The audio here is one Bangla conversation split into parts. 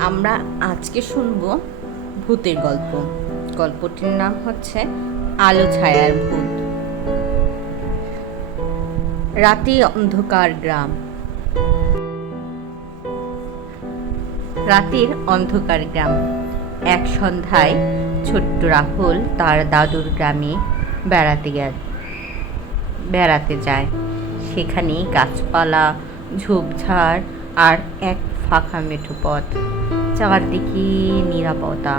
আমরা আজকে শুনব ভূতের গল্প। গল্পটির নাম হচ্ছে আলো ছায়ার ভূত। রাতে অন্ধকার গ্রাম। রাতের অন্ধকার গ্রাম। এক সন্ধ্যায় ছোট্ট রাহুল তার দাদুর গ্রামে বেড়াতে গেল। বেড়াতে যায়। সেখানে গাছপালা, ঝোপঝাড় আর এক ফাঁকা মেঠো পথ। চারদিকে নিরাপত্তা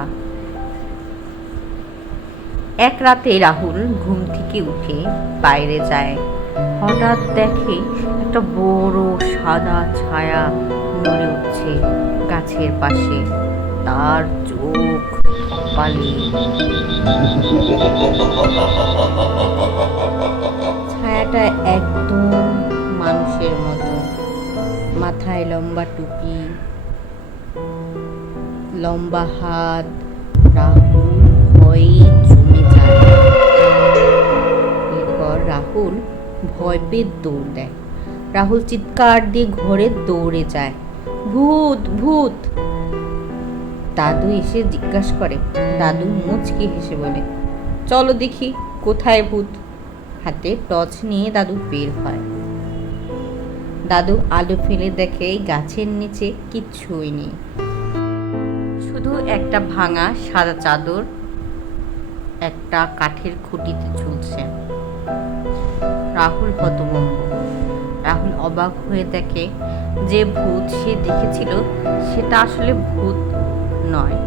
এক রাতে রাহুল ঘুম থেকে উঠে বাইরে যায়। হঠাৎ দেখে একটা বড় সাদা ছায়া নড়ে উঠছে গাছের পাশে। তার চোখ কপালে। ছায়াটা একদম মাথায় লম্বা টুপি, লম্বা হাত, রাহুল ভয়ে জমে যায়। এরপর রাহুল ভয় পেয়ে দৌড় দেয়। রাহুল চিৎকার দিয়ে ঘরে দৌড়ে যায়। ভূত ভূত! দাদু এসে জিজ্ঞাসা করে। দাদু মুচকি হেসে বলে, চলো দেখি কোথায় ভূত? হাতে টর্চ নিয়ে দাদু বের হয়। দাদু আলো ফেলে দেখে গাছের নিচে কিচ্ছুই নেই। শুধু একটা ভাঙা সাদা চাদর, একটা কাঠের খুঁটিতে ঝুলছে। রাহুল হতভম্ব। রাহুল অবাক হয়ে দেখে যে ভূত সে দেখেছিল, সেটা আসলে ভূত নয়,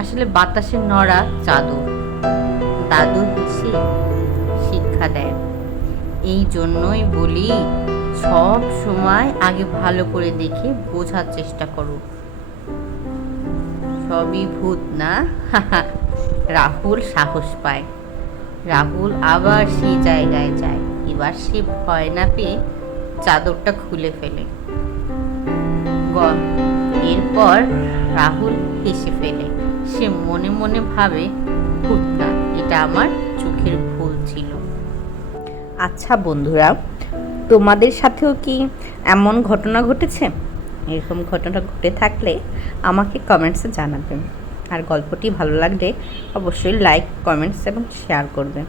আসলে বাতাসে নড়া চাদর। দাদু হেসে শিক্ষা দেয়, এই জন্যই বলি সব সময় আগে ভালো করে দেখে বোঝার চেষ্টা করো। সবই ভূত না? রাহুল সাহস পায়। রাহুল আবার সেই জায়গায় যায়। এবার সে ভয় না পেয়ে চাদরটা খুলে ফেলে। এরপর রাহুল হেসে ফেলে। সে মনে মনে ভাবে, ভূত না, এটা আমার চোখের ভুল ছিল। আচ্ছা বন্ধুরা তোমাদের সাথেও কি এমন ঘটনা ঘটেছে? এরকম ঘটনা ঘটে থাকলে আমাকে কমেন্টসে জানাবেন। আর গল্পটি ভালো লাগলে অবশ্যই লাইক কমেন্টস এবং শেয়ার করবেন।